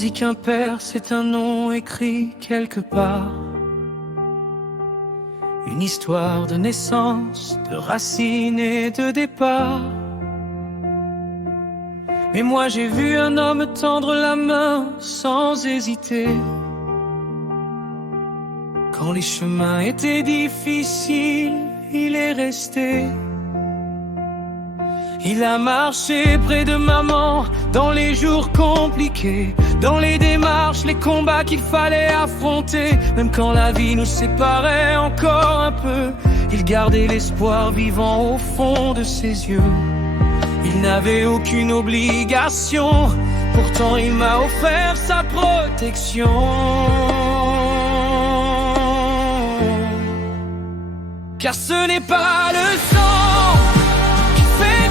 dit qu'un père c'est un nom écrit quelque part, une histoire de naissance, de racines et de départ. Mais moi j'ai vu un homme tendre la main sans hésiter, quand les chemins étaient difficiles, il est resté. Il a marché près de maman dans les jours compliqués, dans les démarches, les combats qu'il fallait affronter. Même quand la vie nous séparait encore un peu, il gardait l'espoir vivant au fond de ses yeux. Il n'avait aucune obligation, pourtant il m'a offert sa protection. Car ce n'est pas le sang qui fait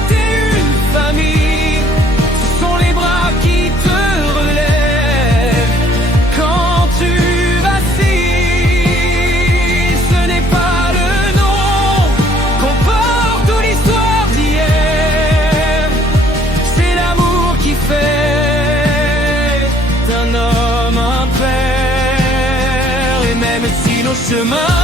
une famille, ce sont les bras qui te relèvent quand tu vacilles. Ce n'est pas le nom qu'on porte ou l'histoire d'hier, c'est l'amour qui fait d'un homme un père. Et même si nos chemins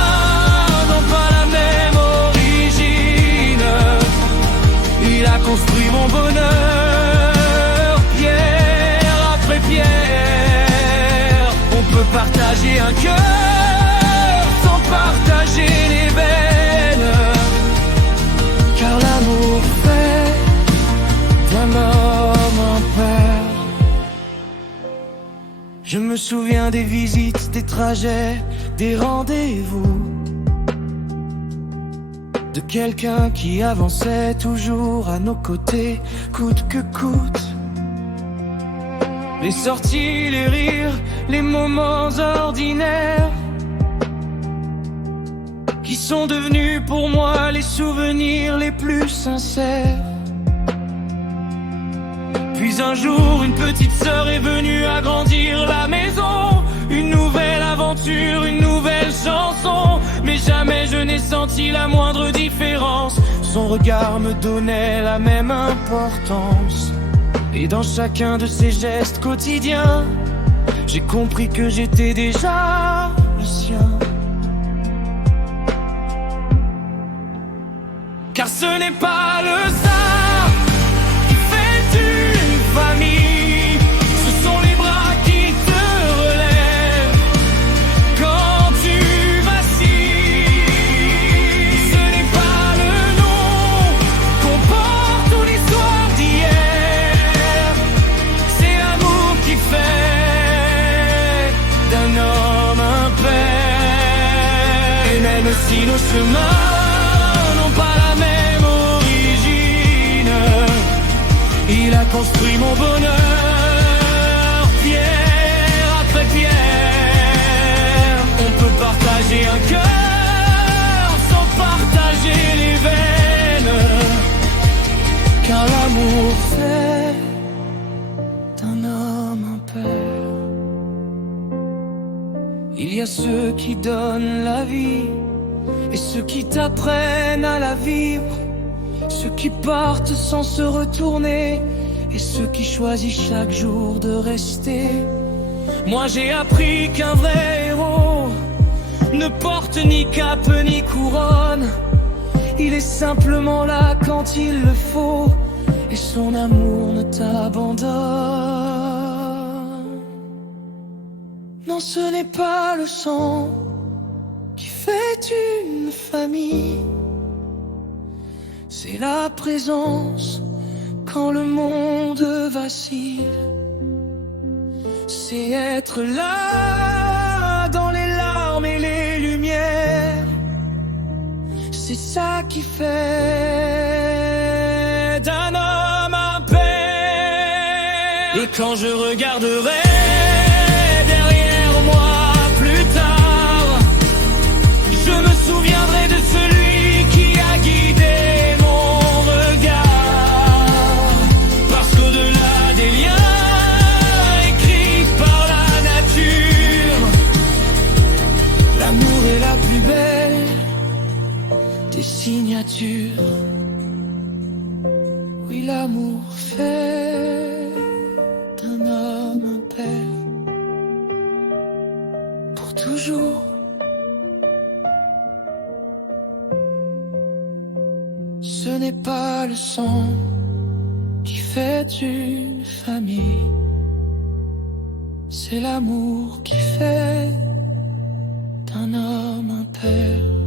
construit mon bonheur, pierre après pierre. On peut partager un cœur sans partager les veines, car l'amour fait d'un homme un père. Je me souviens des visites, des trajets, des rendez-vous, de quelqu'un qui avançait toujours à nos côtés, coûte que coûte. Les sorties, les rires, les moments ordinaires, qui sont devenus pour moi les souvenirs les plus sincères. Puis un jour, une petite sœur est venue agrandir la maison, une nouvelle aventure, une nouvelle chanson. Mais jamais je n'ai senti la moindre différence, son regard me donnait la même importance. Et dans chacun de ses gestes quotidiens, j'ai compris que j'étais déjà le sien. Car ce n'est pas le sang qui fait une famille, ce sont les bras qui te relèvent quand tu vacilles. Ce n'est pas le nom qu'on porte ou l'histoire d'hier, c'est l'amour qui fait d'un homme un père. Et même si nos chemins n'ont pas la même origine, il a construit mon bonheur, pierre après pierre. On peut partager un cœur sans partager les veines, car l'amour fait d'un homme un père. Il y a ceux qui donnent la vie et ceux qui t'apprennent à la vivre, ceux qui partent sans se retourner et ceux qui choisissent chaque jour de rester. Moi j'ai appris qu'un vrai héros ne porte ni cape ni couronne, il est simplement là quand il le faut et son amour ne t'abandonne. Non, ce n'est pas le sang qui fait une famille, c'est la présence quand le monde vacille. C'est être là dans les larmes et les lumières, c'est ça qui fait d'un homme un père. Et quand je regarderai derrière moi plus tard, je me souviendrai de celui qui a guidé mon regard. Parce qu'au-delà des liens écrits par la nature, l'amour est la plus belle des signatures. Oui, l'amour fait d'un homme un père. Ce n'est pas le sang qui fait une famille, c'est l'amour qui fait d'un homme un père.